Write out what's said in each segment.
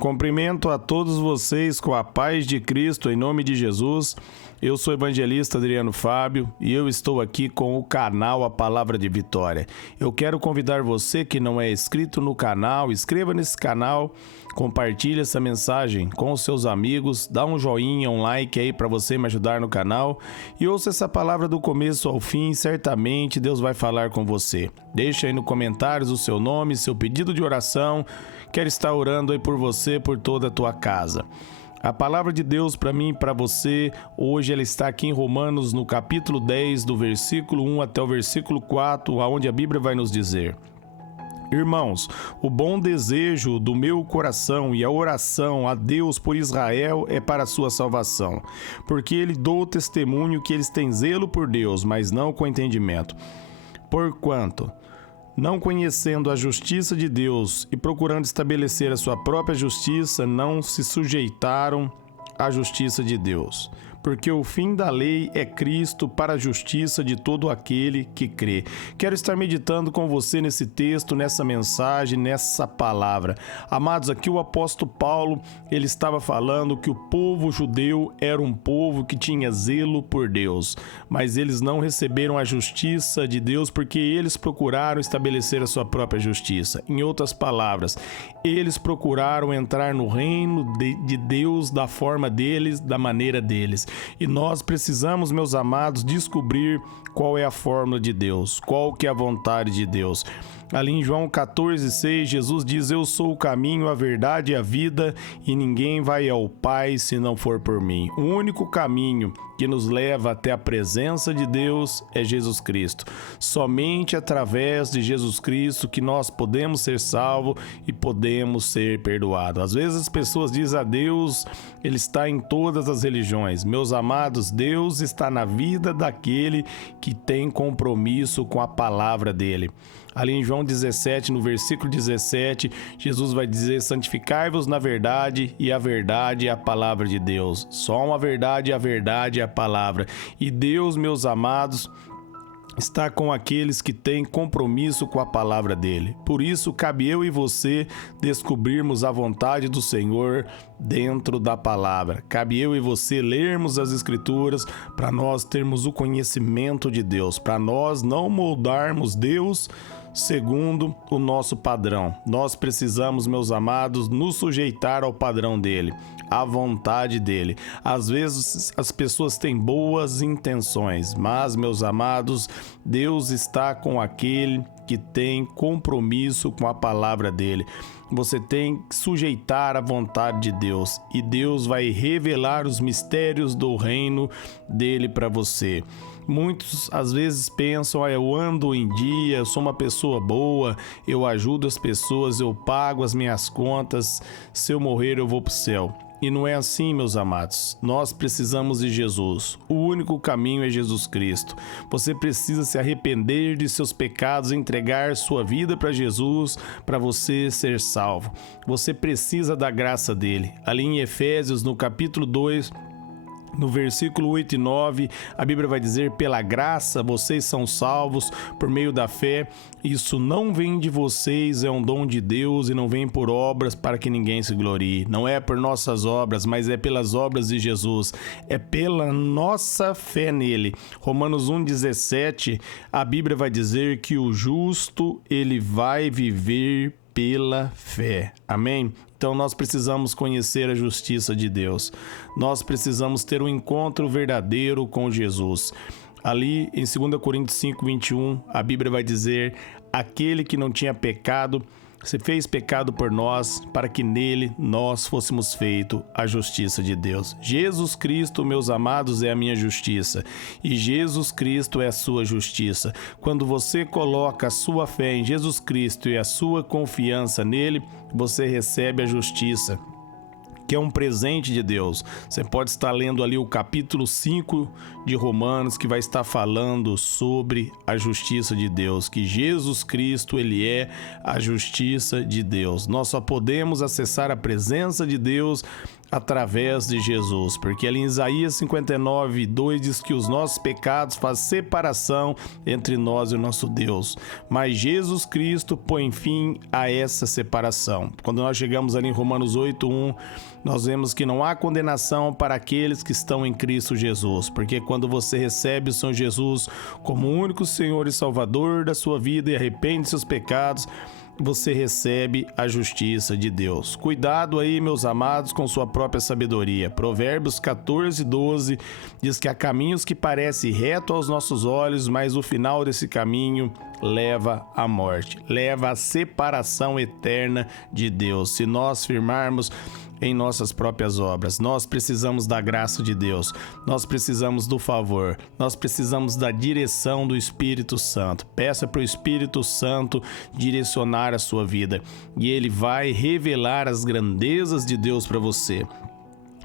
Cumprimento a todos vocês com a paz de Cristo, em nome de Jesus. Eu sou o evangelista Adriano Fábio e eu estou aqui com o canal A Palavra de Vitória. Eu quero convidar você que não é inscrito no canal, inscreva nesse canal, compartilhe essa mensagem com os seus amigos, dá um joinha, um like aí para você me ajudar no canal e ouça essa palavra do começo ao fim, certamente Deus vai falar com você. Deixa aí no comentários o seu nome, seu pedido de oração. Quero estar orando aí por você, por toda a tua casa. A palavra de Deus para mim e para você, hoje ela está aqui em Romanos, no capítulo 10, do versículo 1 até o versículo 4, onde a Bíblia vai nos dizer: Irmãos, o bom desejo do meu coração e a oração a Deus por Israel é para a sua salvação, porque ele dou testemunho que eles têm zelo por Deus, mas não com entendimento. Porquanto, não conhecendo a justiça de Deus e procurando estabelecer a sua própria justiça, não se sujeitaram à justiça de Deus. Porque o fim da lei é Cristo para a justiça de todo aquele que crê. Quero estar meditando com você nesse texto, nessa mensagem, nessa palavra. Amados, aqui o apóstolo Paulo, ele estava falando que o povo judeu era um povo que tinha zelo por Deus, mas eles não receberam a justiça de Deus porque eles procuraram estabelecer a sua própria justiça. Em outras palavras, eles procuraram entrar no reino de Deus da forma deles, da maneira deles. E nós precisamos, meus amados, descobrir qual é a fórmula de Deus, qual que é a vontade de Deus. Ali em João 14,6, Jesus diz: Eu sou o caminho, a verdade e a vida, e ninguém vai ao Pai se não for por mim. O único caminho que nos leva até a presença de Deus é Jesus Cristo. Somente através de Jesus Cristo que nós podemos ser salvos e podemos ser perdoados. Às vezes as pessoas dizem a Deus, Ele está em todas as religiões. Meus amados, Deus está na vida daquele que tem compromisso com a palavra dele. Ali em João 17, no versículo 17, Jesus vai dizer: santificai-vos na verdade, e a verdade é a palavra de Deus. Só uma verdade, a verdade é a palavra. E Deus, meus amados, está com aqueles que têm compromisso com a palavra dele. Por isso, cabe eu e você descobrirmos a vontade do Senhor dentro da palavra. Cabe eu e você lermos as Escrituras para nós termos o conhecimento de Deus, para nós não moldarmos Deus segundo o nosso padrão. Nós precisamos, meus amados, nos sujeitar ao padrão dele, à vontade dele. Às vezes as pessoas têm boas intenções, mas, meus amados, Deus está com aquele que tem compromisso com a palavra dele. Você tem que sujeitar a vontade de Deus e Deus vai revelar os mistérios do reino dele para você. Muitos às vezes pensam: eu ando em dia, eu sou uma pessoa boa, eu ajudo as pessoas, eu pago as minhas contas, se eu morrer eu vou para o céu. E não é assim, meus amados. Nós precisamos de Jesus. O único caminho é Jesus Cristo. Você precisa se arrepender de seus pecados, entregar sua vida para Jesus, para você ser salvo. Você precisa da graça dele. Ali em Efésios, no capítulo 2, no versículo 8 e 9, a Bíblia vai dizer: pela graça vocês são salvos por meio da fé. Isso não vem de vocês, é um dom de Deus e não vem por obras para que ninguém se glorie. Não é por nossas obras, mas é pelas obras de Jesus. É pela nossa fé nele. Romanos 1,17, a Bíblia vai dizer que o justo, ele vai viver pela fé. Amém? Então nós precisamos conhecer a justiça de Deus. Nós precisamos ter um encontro verdadeiro com Jesus. Ali em 2 Coríntios 5:21, a Bíblia vai dizer: aquele que não tinha pecado se fez pecado por nós, para que nele nós fôssemos feito a justiça de Deus. Jesus Cristo, meus amados, é a minha justiça e Jesus Cristo é a sua justiça. Quando você coloca a sua fé em Jesus Cristo e a sua confiança nele, você recebe a justiça, que é um presente de Deus. Você pode estar lendo ali o capítulo 5 de Romanos, que vai estar falando sobre a justiça de Deus, que Jesus Cristo, ele é a justiça de Deus. Nós só podemos acessar a presença de Deus através de Jesus, porque ali em Isaías 59:2 diz que os nossos pecados fazem separação entre nós e o nosso Deus, mas Jesus Cristo põe fim a essa separação. Quando nós chegamos ali em Romanos 8:1, nós vemos que não há condenação para aqueles que estão em Cristo Jesus, porque quando você recebe o Senhor Jesus como o único Senhor e Salvador da sua vida e arrepende de seus pecados, você recebe a justiça de Deus. Cuidado aí, meus amados, com sua própria sabedoria. Provérbios 14:12 diz que há caminhos que parecem retos aos nossos olhos, mas o final desse caminho leva à morte, leva à separação eterna de Deus. Se nós firmarmos em nossas próprias obras, nós precisamos da graça de Deus, nós precisamos do favor, nós precisamos da direção do Espírito Santo. Peça para o Espírito Santo direcionar a sua vida e ele vai revelar as grandezas de Deus para você.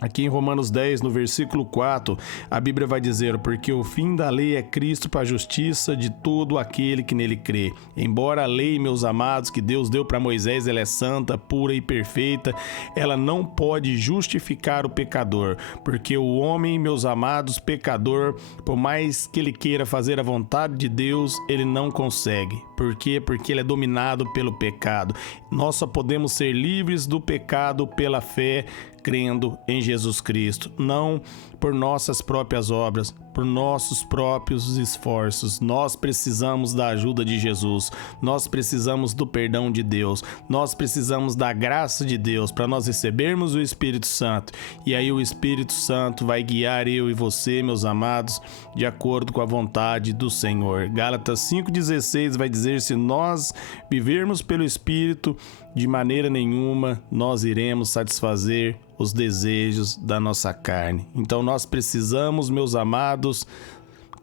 Aqui em Romanos 10, no versículo 4, a Bíblia vai dizer: porque o fim da lei é Cristo para a justiça de todo aquele que nele crê. Embora a lei, meus amados, que Deus deu para Moisés, ela é santa, pura e perfeita, ela não pode justificar o pecador, porque o homem, meus amados, pecador, por mais que ele queira fazer a vontade de Deus, ele não consegue. Por quê? Porque ele é dominado pelo pecado. Nós só podemos ser livres do pecado pela fé, crendo em Jesus Cristo, não por nossas próprias obras, por nossos próprios esforços. Nós precisamos da ajuda de Jesus, nós precisamos do perdão de Deus, nós precisamos da graça de Deus para nós recebermos o Espírito Santo. E aí o Espírito Santo vai guiar eu e você, meus amados, de acordo com a vontade do Senhor. Gálatas 5:16 vai dizer: se nós vivermos pelo Espírito, de maneira nenhuma nós iremos satisfazer os desejos da nossa carne. Então nós precisamos, meus amados,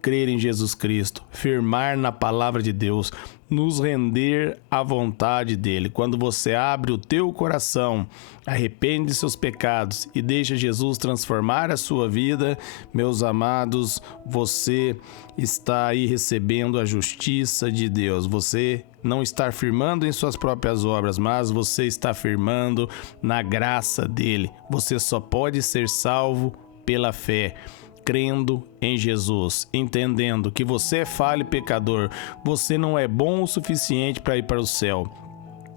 crer em Jesus Cristo, firmar na palavra de Deus, nos render à vontade dele. Quando você abre o teu coração, arrepende de seus pecados e deixa Jesus transformar a sua vida, meus amados, você está aí recebendo a justiça de Deus. Você não está firmando em suas próprias obras, mas você está firmando na graça dele. Você só pode ser salvo pela fé, crendo em Jesus, entendendo que você é falho e pecador, você não é bom o suficiente para ir para o céu.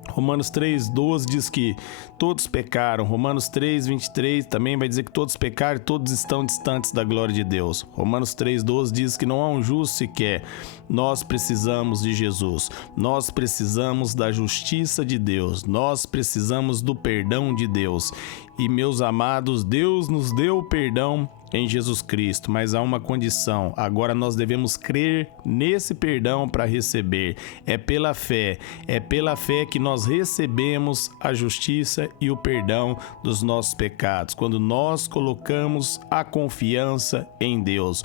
Romanos 3:12 diz que todos pecaram. Romanos 3:23 também vai dizer que todos pecaram e todos estão distantes da glória de Deus. Romanos 3:12 diz que não há um justo sequer. Nós precisamos de Jesus. Nós precisamos da justiça de Deus. Nós precisamos do perdão de Deus. E, meus amados, Deus nos deu o perdão em Jesus Cristo, mas há uma condição. Agora nós devemos crer nesse perdão para receber. É pela fé que nós recebemos a justiça e o perdão dos nossos pecados, quando nós colocamos a confiança em Deus.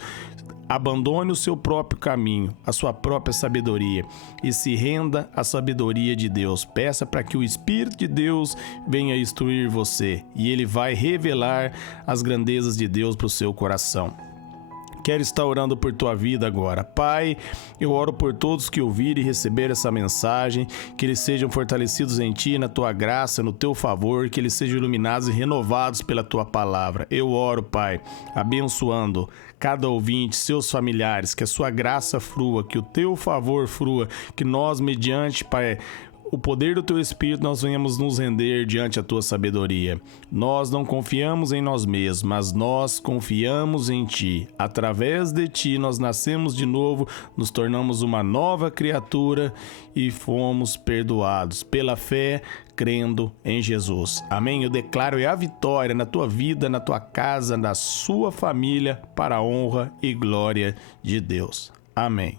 Abandone o seu próprio caminho, a sua própria sabedoria e se renda à sabedoria de Deus. Peça para que o Espírito de Deus venha instruir você e ele vai revelar as grandezas de Deus para o seu coração. Quero estar orando por tua vida agora. Pai, eu oro por todos que ouvirem e receber essa mensagem, que eles sejam fortalecidos em ti, na tua graça, no teu favor, que eles sejam iluminados e renovados pela tua palavra. Eu oro, Pai, abençoando cada ouvinte, seus familiares, que a sua graça frua, que o teu favor frua, que nós, mediante, Pai, o poder do teu Espírito, nós venhamos nos render diante a tua sabedoria. Nós não confiamos em nós mesmos, mas nós confiamos em ti. Através de ti nós nascemos de novo, nos tornamos uma nova criatura e fomos perdoados pela fé, crendo em Jesus. Amém? Eu declaro a vitória na tua vida, na tua casa, na sua família, para a honra e glória de Deus. Amém.